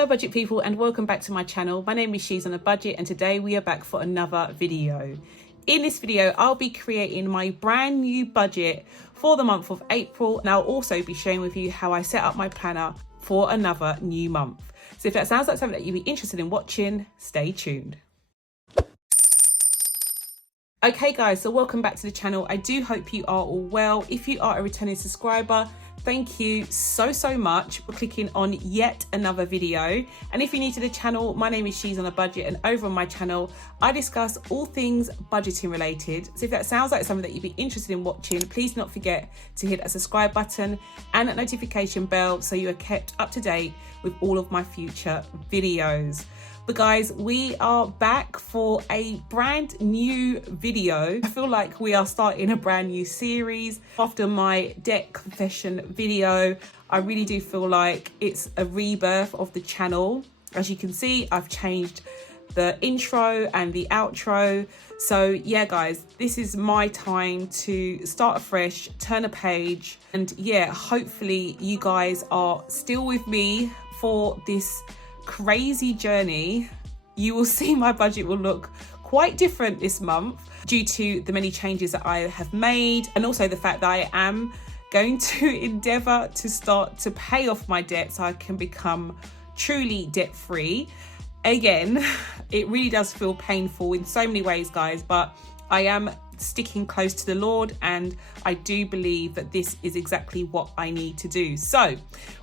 Hello budget people and welcome back to my channel. My name is She's on a Budget and today we are back for another video. In this video I'll be creating my brand new budget for the month of April and I'll also be sharing with you how I set up my planner for another new month. So if that sounds like something that you'd be interested in watching, stay tuned. Okay guys, so welcome back to the channel. I do hope you are all well. If you are a returning subscriber, thank you so much for clicking on yet another video. And if you're new to the channel, my name is She's on a Budget and over on my channel I discuss all things budgeting related. So if that sounds like something that you'd be interested in watching, please do not forget to hit that subscribe button and that notification bell so you are kept up to date with all of my future videos. But guys, we are back for a brand new video. I feel like we are starting a brand new series. After my debt confession video, I really do feel like it's a rebirth of the channel. As you can see, I've changed the intro and the outro. So yeah, guys, this is my time to start afresh, turn a page. And yeah, hopefully you guys are still with me for this crazy journey. You will see my budget will look quite different this month due to the many changes that I have made and also the fact that I am going to endeavour to start to pay off my debt so I can become truly debt free. Again, it really does feel painful in so many ways, guys, but I am sticking close to the Lord and I do believe that this is exactly what I need to do. So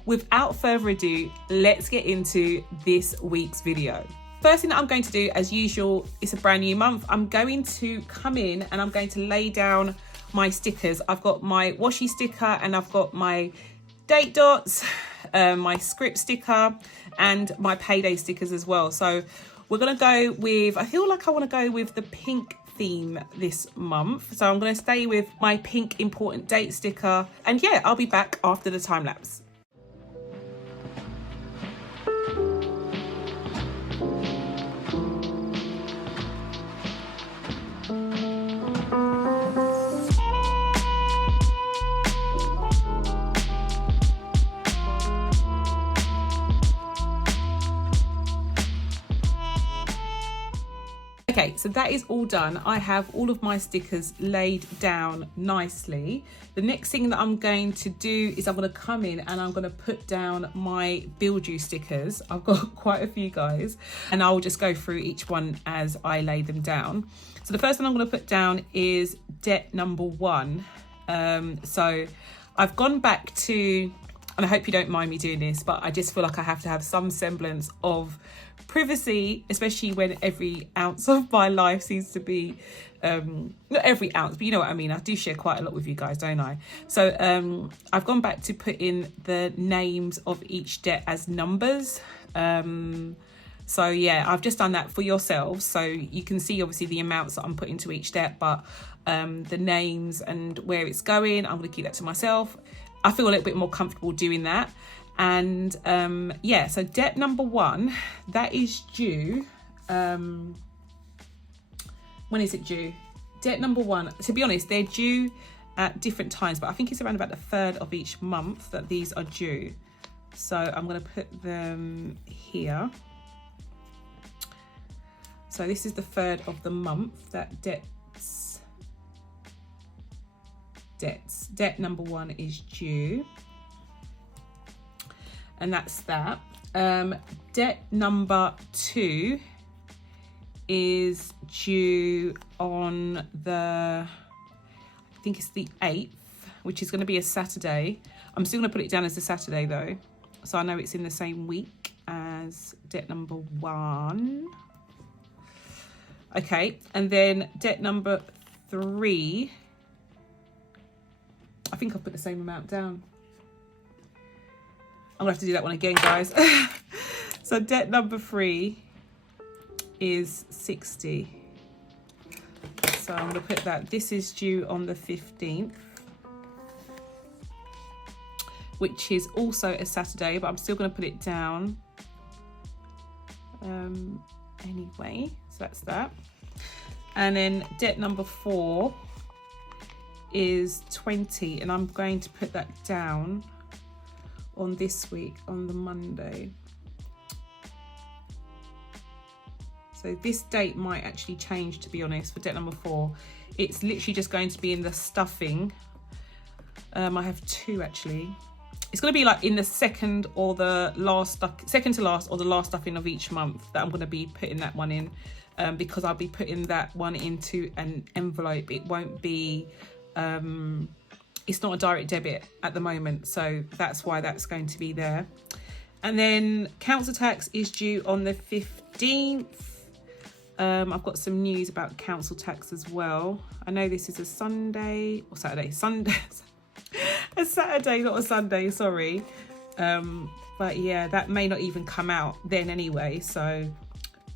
without further ado, let's get into this week's video. First thing that I'm going to do, as usual, it's a brand new month. I'm going to come in and I'm going to lay down my stickers. I've got my washi sticker and I've got my date dots, my script sticker and my payday stickers as well. So we're going to go with, I feel like I want to go with the pink theme this month. So I'm going to stay with my pink important date sticker. And yeah, I'll be back after the time lapse. Okay, so that is all done. I have all of my stickers laid down nicely. The next thing that I'm going to do is I'm going to come in and I'm going to put down my Build You stickers. I've got quite a few, guys, and I'll just go through each one as I lay them down. So the first one I'm going to put down is debt number 1. So I've gone back to, and I hope you don't mind me doing this, but I just feel like I have to have some semblance of privacy, especially when every ounce of my life seems to be, not every ounce, but you know what I mean. I do share quite a lot with you guys, don't I? So I've gone back to put in the names of each debt as numbers. So yeah, I've just done that for yourselves. So you can see obviously the amounts that I'm putting to each debt, but the names and where it's going, I'm going to keep that to myself. I feel a little bit more comfortable doing that. And yeah, so debt number 1, that is due. When is it due? Debt number 1, to be honest, they're due at different times, but I think it's around about the 3rd of each month that these are due. So I'm going to put them here. So this is the 3rd of the month that debt number 1 is due. And that's that. Debt number 2 is due on the, I think it's the 8th, which is going to be a Saturday. I'm still going to put it down as a Saturday though, so I know it's in the same week as debt number 1. Okay, and then debt number 3, I think I've put the same amount down. I'm gonna have to do that one again, guys. So debt number 3 is 60. So I'm gonna put that. This is due on the 15th, which is also a Saturday, but I'm still gonna put it down anyway. So that's that. And then debt number 4 is 20, and I'm going to put that down on this week on the Monday. So this date might actually change, to be honest, for debt number 4. It's literally just going to be in the stuffing. I have 2 actually. It's going to be like in the second to last or the last stuffing of each month that I'm going to be putting that one in, because I'll be putting that one into an envelope. It won't be, it's not a direct debit at the moment, so that's why that's going to be there. And then council tax is due on the 15th. I've got some news about council tax as well. I know this is a Sunday or Saturday. Sunday. A Saturday, not a Sunday, sorry. But yeah, that may not even come out then anyway. So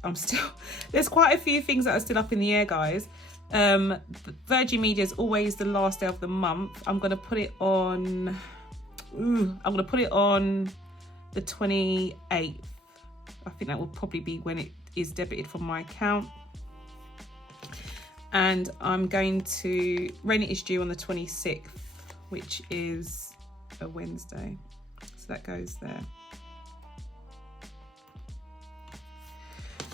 I'm still, there's quite a few things that are still up in the air, guys. Virgin Media is always the last day of the month. I'm going to put it on, the 28th. I think that will probably be when it is debited from my account. And I'm going to, rent is due on the 26th, which is a Wednesday. So that goes there.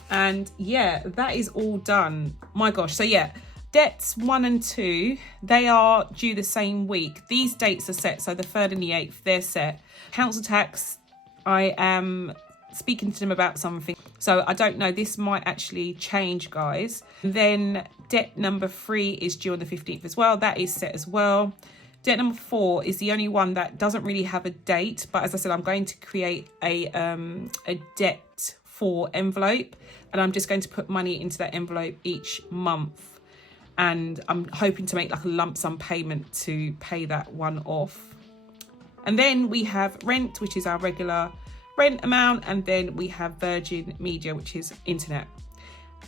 And yeah, that is all done. My gosh. So yeah, debts 1 and 2, they are due the same week. These dates are set. So the 3rd and the 8th, they're set. Council tax, I am speaking to them about something. So I don't know, this might actually change, guys. Then debt number 3 is due on the 15th as well. That is set as well. Debt number 4 is the only one that doesn't really have a date. But as I said, I'm going to create a debt 4 envelope. And I'm just going to put money into that envelope each month. And I'm hoping to make like a lump sum payment to pay that one off. And then we have rent, which is our regular rent amount. And then we have Virgin Media, which is internet.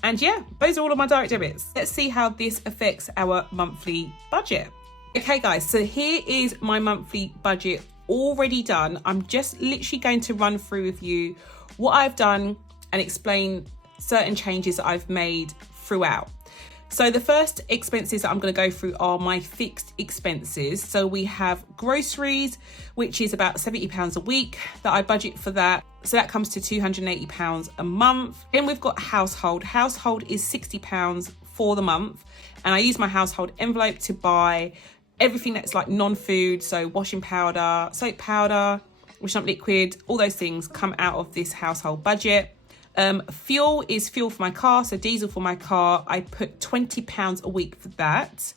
And yeah, those are all of my direct debits. Let's see how this affects our monthly budget. Okay guys, so here is my monthly budget already done. I'm just literally going to run through with you what I've done and explain certain changes that I've made throughout. So the first expenses that I'm going to go through are my fixed expenses. So we have groceries, which is about £70 a week that I budget for that. So that comes to £280 a month. Then we've got household. Household is £60 for the month. And I use my household envelope to buy everything that's like non-food. So washing powder, soap powder, washing up liquid, all those things come out of this household budget. Fuel is fuel for my car, so diesel for my car. I put £20 a week for that.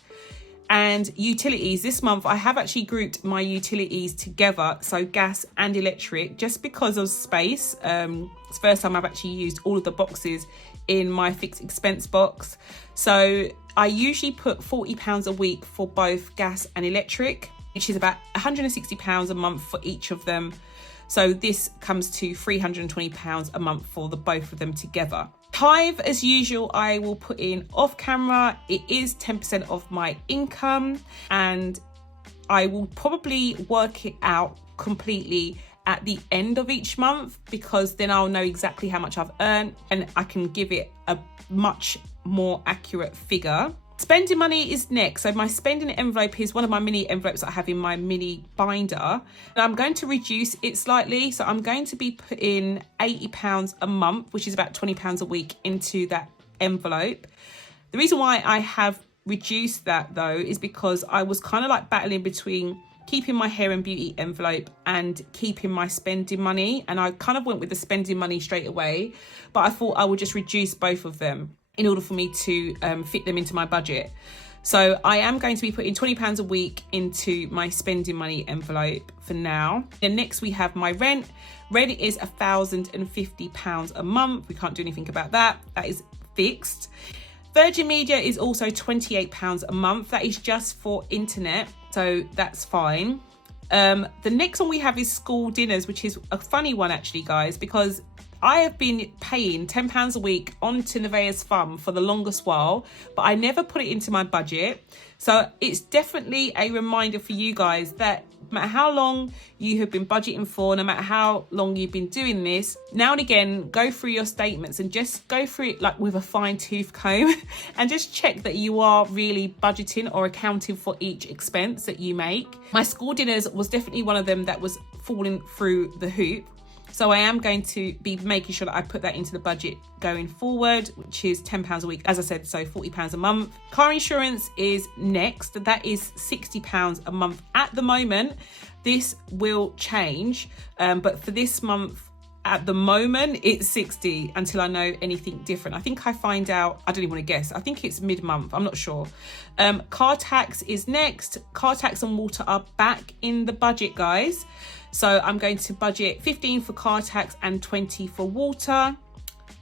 And utilities, this month I have actually grouped my utilities together, so gas and electric, just because of space. It's the first time I've actually used all of the boxes in my fixed expense box. So I usually put £40 a week for both gas and electric, which is about £160 a month for each of them. So this comes to £320 a month for the both of them together. Tithe, as usual, I will put in off camera. It is 10% of my income, and I will probably work it out completely at the end of each month, because then I'll know exactly how much I've earned and I can give it a much more accurate figure. Spending money is next. So my spending envelope is one of my mini envelopes that I have in my mini binder. And I'm going to reduce it slightly. So I'm going to be putting £80 a month, which is about £20 a week, into that envelope. The reason why I have reduced that though is because I was kind of like battling between keeping my hair and beauty envelope and keeping my spending money. And I kind of went with the spending money straight away, but I thought I would just reduce both of them in order for me to fit them into my budget. So I am going to be putting £20 a week into my spending money envelope for now. And next we have my rent. Rent is £1,050 a month. We can't do anything about that. That is fixed. Virgin Media is also £28 a month. That is just for internet, so that's fine. The next one we have is school dinners, which is a funny one actually, guys, because I have been paying £10 a week onto Nevaeh's fund for the longest while, but I never put it into my budget. So it's definitely a reminder for you guys that no matter how long you have been budgeting for, no matter how long you've been doing this, now and again, go through your statements and just go through it like with a fine tooth comb and just check that you are really budgeting or accounting for each expense that you make. My school dinners was definitely one of them that was falling through the hoop. So I am going to be making sure that I put that into the budget going forward, which is £10 a week, as I said, so £40 a month. Car insurance is next. That is £60 a month at the moment. This will change, but for this month, at the moment, it's 60 until I know anything different. I think I find out, I don't even want to guess. I think it's mid-month, I'm not sure. Car tax is next. Car tax and water are back in the budget, guys. So I'm going to budget 15 for car tax and 20 for water.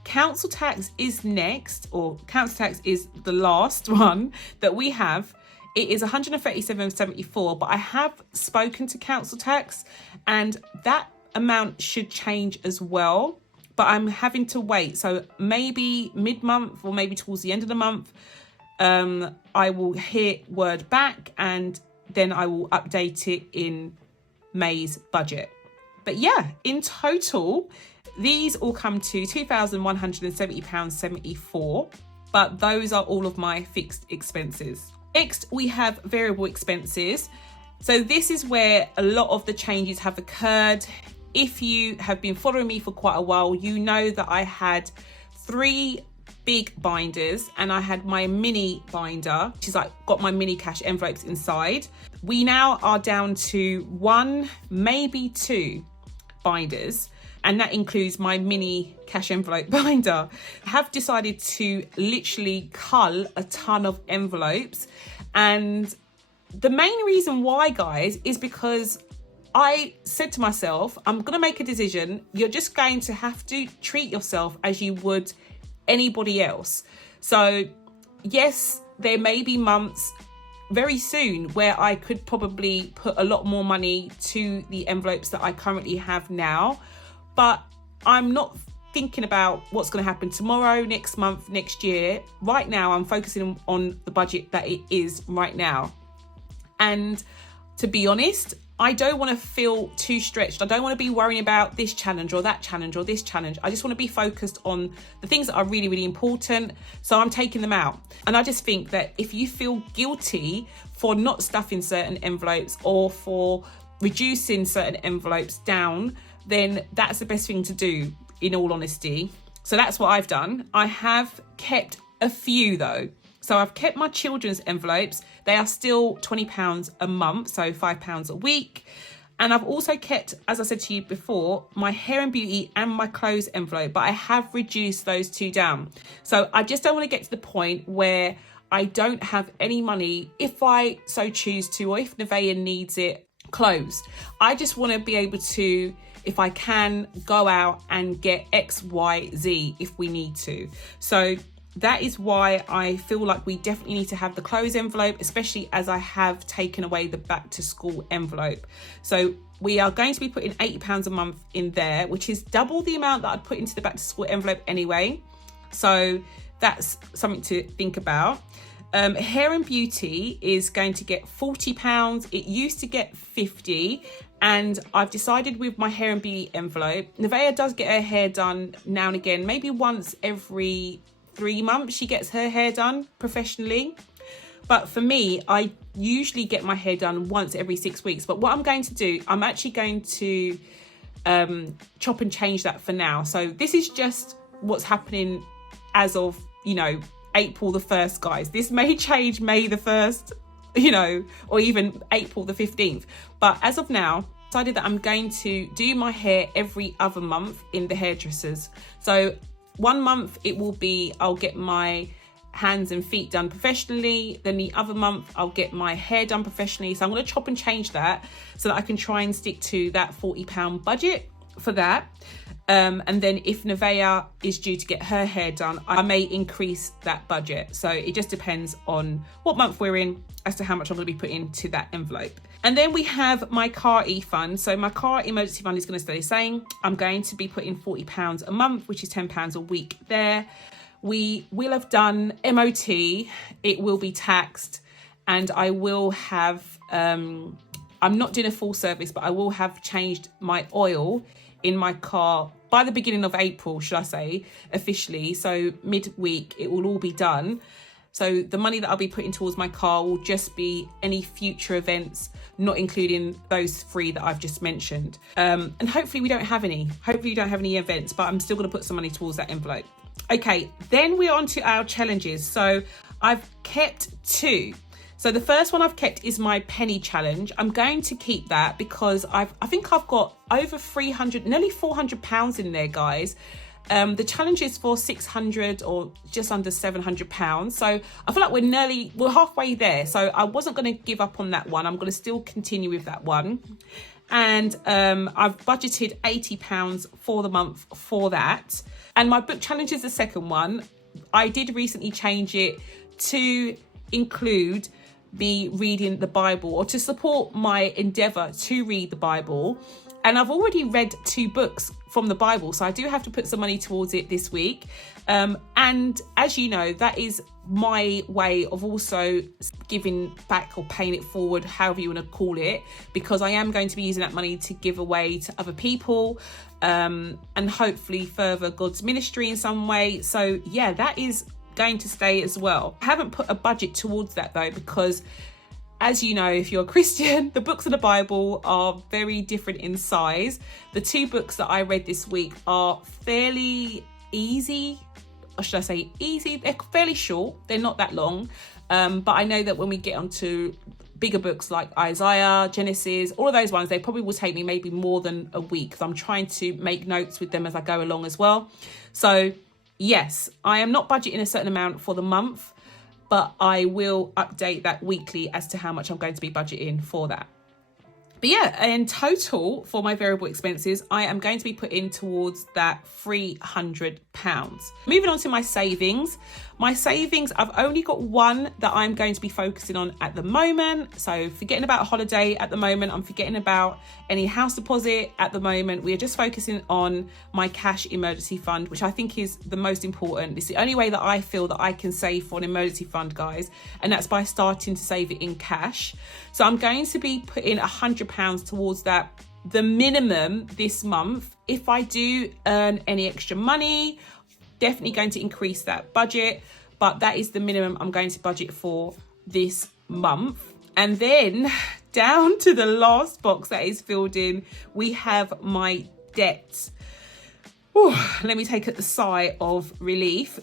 Council tax is next, or council tax is the last one that we have. It is 137.74, but I have spoken to council tax and that amount should change as well, but I'm having to wait. So maybe mid-month or maybe towards the end of the month, I will hear word back and then I will update it in May's budget. But yeah, in total, these all come to £2,170.74, but those are all of my fixed expenses. Next, we have variable expenses. So this is where a lot of the changes have occurred. If you have been following me for quite a while, you know that I had 3 big binders and I had my mini binder, which is like got my mini cash envelopes inside. We now are down to 1, maybe 2 binders, and that includes my mini cash envelope binder. I have decided to literally cull a ton of envelopes, and the main reason why, guys, is because I said to myself, I'm going to make a decision. You're just going to have to treat yourself as you would anybody else. So yes, there may be months very soon where I could probably put a lot more money to the envelopes that I currently have now, but I'm not thinking about what's going to happen tomorrow, next month, next year. Right now, I'm focusing on the budget that it is right now. And to be honest, I don't want to feel too stretched. I don't want to be worrying about this challenge or that challenge or this challenge. I just want to be focused on the things that are really, really important. So I'm taking them out. And I just think that if you feel guilty for not stuffing certain envelopes or for reducing certain envelopes down, then that's the best thing to do, in all honesty. So that's what I've done. I have kept a few though. So I've kept my children's envelopes. They are still £20 a month, so £5 a week. And I've also kept, as I said to you before, my hair and beauty and my clothes envelope, but I have reduced those 2 down. So I just don't want to get to the point where I don't have any money, if I so choose to, or if Nevaeh needs it, closed. I just want to be able to, if I can, go out and get X, Y, Z if we need to. So that is why I feel like we definitely need to have the clothes envelope, especially as I have taken away the back to school envelope. So we are going to be putting £80 a month in there, which is double the amount that I'd put into the back to school envelope anyway. So that's something to think about. Hair and beauty is going to get £40. It used to get £50. And I've decided with my hair and beauty envelope, Nevaeh does get her hair done now and again, maybe once every 3 months she gets her hair done professionally. But for me, I usually get my hair done once every 6 weeks. But what I'm going to do, I'm actually going to chop and change that for now. So this is just what's happening as of, April the 1st, guys. This may change May the 1st, or even April the 15th. But as of now, decided that I'm going to do my hair every other month in the hairdressers. So 1 month it will be, I'll get my hands and feet done professionally. Then the other month I'll get my hair done professionally. So I'm going to chop and change that so that I can try and stick to that £40 budget for that. And then if Nevaeh is due to get her hair done, I may increase that budget. So it just depends on what month we're in as to how much I'm going to be putting into that envelope. And then we have my car e-fund. So my car emergency fund is going to stay the same. I'm going to be putting £40 a month, which is £10 a week there. We will have done MOT. It will be taxed. And I will have, I'm not doing a full service, but I will have changed my oil in my car by the beginning of April, should I say, officially. So midweek, it will all be done. So the money that I'll be putting towards my car will just be any future events, not including those 3 that I've just mentioned. And hopefully we don't have any. Hopefully we don't have any events, but I'm still going to put some money towards that envelope. Okay, then we're on to our challenges. So I've kept 2. So the first one I've kept is my penny challenge. I'm going to keep that because I think I've got over 300, nearly 400 pounds in there, guys. The challenge is for 600 or just under 700 pounds. So I feel like we're halfway there. So I wasn't going to give up on that one. I'm going to still continue with that one. And I've budgeted 80 pounds for the month for that. And my book challenge is the second one. I did recently change it to include me reading the Bible, or to support my endeavour to read the Bible. And I've already read 2 books from the Bible, so I do have to put some money towards it this week. And as you know, that is my way of also giving back or paying it forward, however you want to call it, because I am going to be using that money to give away to other people, and hopefully further God's ministry in some way. So yeah, that is going to stay as well. I haven't put a budget towards that though, because as you know, if you're a Christian, the books of the Bible are very different in size. The 2 books that I read this week are fairly easy, or should I say easy? They're fairly short, they're not that long. But I know that when we get onto bigger books like Isaiah, Genesis, all of those ones, they probably will take me maybe more than a week, because I'm trying to make notes with them as I go along as well. So yes, I am not budgeting a certain amount for the month, but I will update that weekly as to how much I'm going to be budgeting for that. But yeah, in total for my variable expenses, I am going to be putting towards that £300. Moving on to my savings. My savings, I've only got one that I'm going to be focusing on at the moment. So forgetting about a holiday at the moment. I'm forgetting about any house deposit at the moment. We are just focusing on my cash emergency fund, which I think is the most important. It's the only way that I feel that I can save for an emergency fund, guys. And that's by starting to save it in cash. So I'm going to be putting £100 towards that, the minimum this month. If I do earn any extra money, definitely going to increase that budget, but that is the minimum I'm going to budget for this month. And then down to the last box that is filled in, we have my debts. Ooh, let me take a sigh of relief.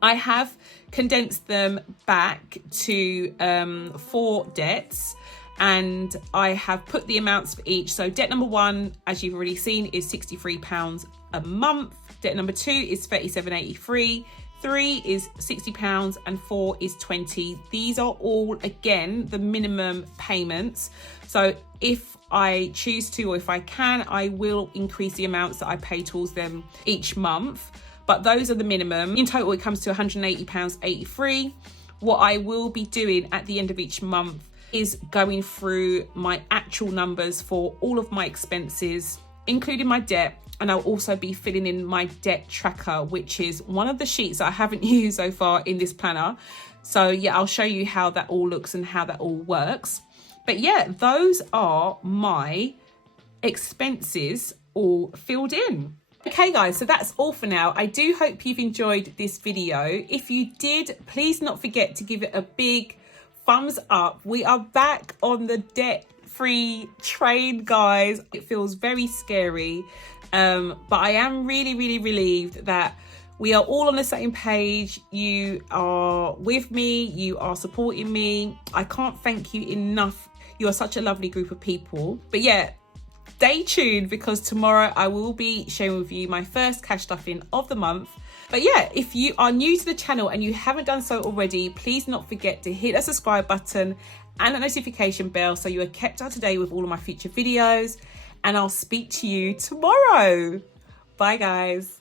I have condensed them back to 4 debts, and I have put the amounts for each. So debt number 1, as you've already seen, is £63 a month. Debt number 2 is £37.83. 3 is £60 and 4 is £20. These are all, again, the minimum payments. So if I choose to, or if I can, I will increase the amounts that I pay towards them each month. But those are the minimum. In total, it comes to £180.83. What I will be doing at the end of each month is going through my actual numbers for all of my expenses, including my debt. And I'll also be filling in my debt tracker, which is one of the sheets that I haven't used so far in this planner. So yeah, I'll show you how that all looks and how that all works. But yeah, those are my expenses all filled in. Okay guys, so that's all for now. I do hope you've enjoyed this video. If you did, please not forget to give it a big thumbs up. We are back on the debt-free train, guys. It feels very scary, but I am really relieved that we are all on the same page. You are with me, you are supporting me. I can't thank you enough. You are such a lovely group of people. But yeah, stay tuned, because tomorrow I will be sharing with you my first cash stuffing of the month. But yeah, if you are new to the channel and you haven't done so already, please not forget to hit that subscribe button and the notification bell so you are kept up to date with all of my future videos. And I'll speak to you tomorrow. Bye guys.